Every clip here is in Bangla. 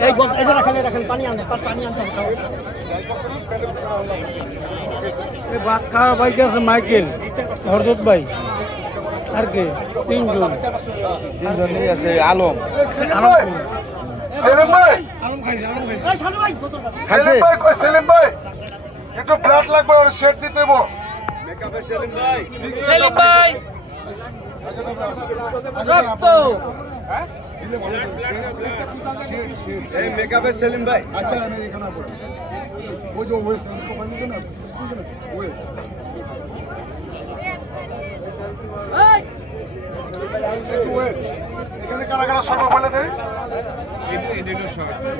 এই এটা রাখেন পানি আনতে এই ভাত খাওয়ার ভাই কে আছে মাইকেল হরজত ভাই আর কে তিনজন আছে আলম সেলিম ভাই খাইছে সেলিম ভাই একটু ফ্ল্যাট লাগবে ওর শেড দিতে দেবো সেলিম ভাই রক্ত মেকআপে সেলিম ভাই আচ্ছা আমি এখানে পড়ি ওই যে ওয়েস আমাকে পানিছে না ওয়েস এখানে কারা কারা সব বলে দেয়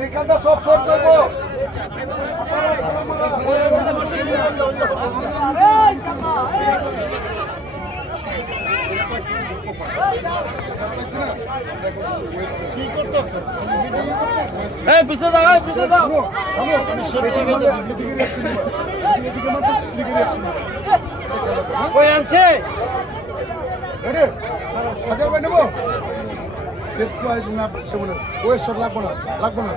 এখানটা সব শর্ট করবো কি করতেছ এই পিছে দাও কই আনছে রেডি হাজার ভাই নেবো সেট প্রাইস না দেবো না ওয়েস্ট শট লাগবো না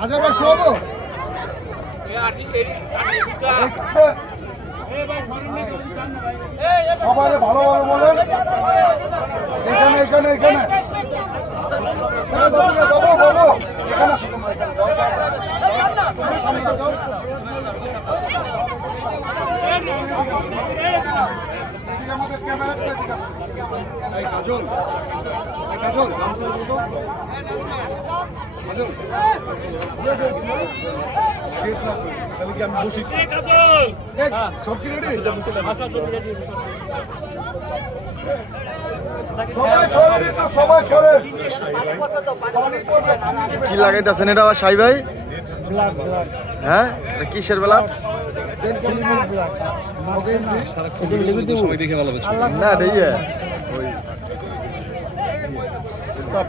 হাজার ভাই শোবো সবাই ভালোভাবে বলেন এখানে বাবু এখানে কি লাগাইতেছেন এটা সাই ভাই হ্যাঁ কিসের বেলা না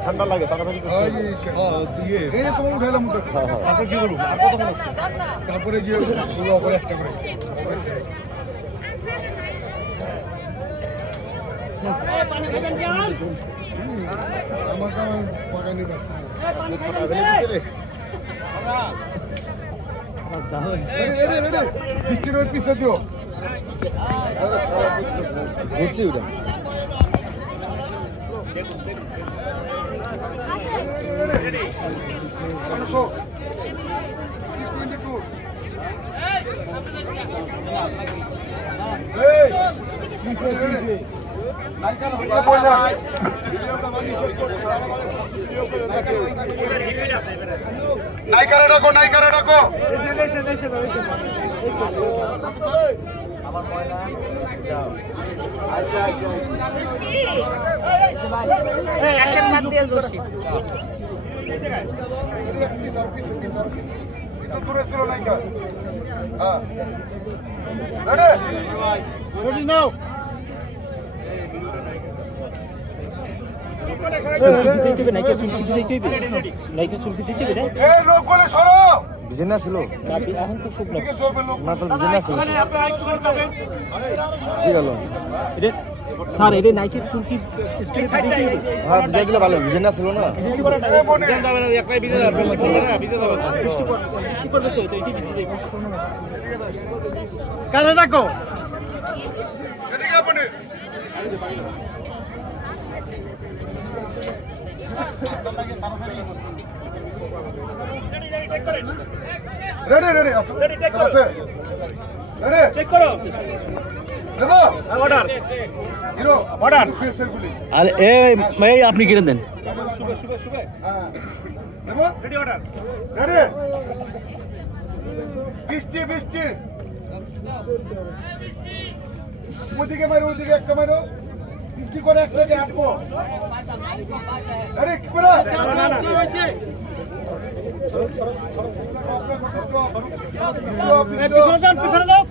ঠান্ডা লাগে তাড়াতাড়ি তোমার উঠাইলাম কি করবো তারপরে গিয়ে একটা করে আমাকে বাগানি বৃষ্টির ওই পিছিয়ে দিও বুঝছি ওটা নাইকারে ডাকো দূরে ছিল নাইকা রেডি নাও বিজেনা ছিল না তো বিজেনা ছিল জি হলো স্যার এটা নাইকের চুলকি স্প্রে হ্যাঁ বিজয় দিলে ভালো বিজেনা ছিল না একটাই ভিজে যাবে বৃষ্টি পড়বে না ভিজে যাবে বৃষ্টি পড়বে তো এটাই ভিজে যাবে কারে ডাকো এদিকে আপনি রেডি আসো আছে রেডি চেক করো দেবো অর্ডার হিরো অর্ডার ফেসের গুলি আরে এই ভাই আপনি কিনে দেন শুভ হ্যাঁ দেবো রেডি অর্ডার রেডি বৃষ্টি ওদিকে মারো ওদিকে একটা মারো বৃষ্টি করে একসাথে হাঁটবো রেডি কি করে কি হইছে পিছনে যাও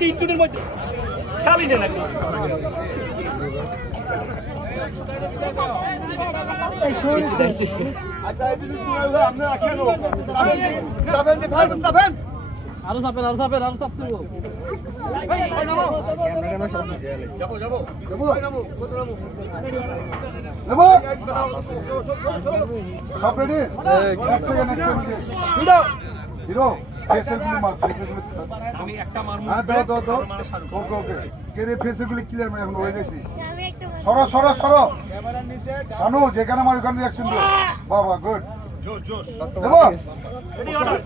তিনটুনের মধ্যে খালি নেন আপনি আরো চাপেন সব রেডি হিরো আমি একটা মারমু ওকে ওকে কে রে ফেসগুলি ক্লিয়ার মানে এখন হয়ে গেছি সরো সরো সরো শানু যেখানে আমার ওখানে রিঅ্যাকশন দিও বাবা গুড জোশ জোশ দেবো রেডি অর্ডার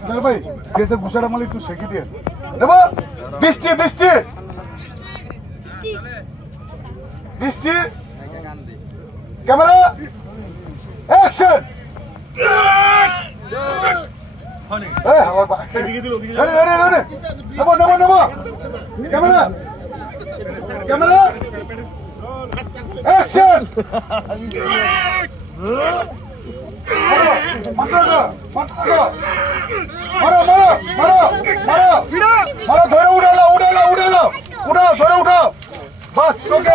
চল ভাই কেসে গুছাড়া মাল একটু শেখি দিয়ে দেবো বৃষ্টি বৃষ্টি বৃষ্টি ক্যামেরা অ্যাকশন এই আমার এদিকে দিল ওদিকে রেডি রেডি রেডি নেবো নেবো নেবো ক্যামেরা ক্যামেরা অ্যাকশন মারো মারো মারো মারো মারো ধরে উঠালো উঠাও ধরে উঠাও বাস তোকে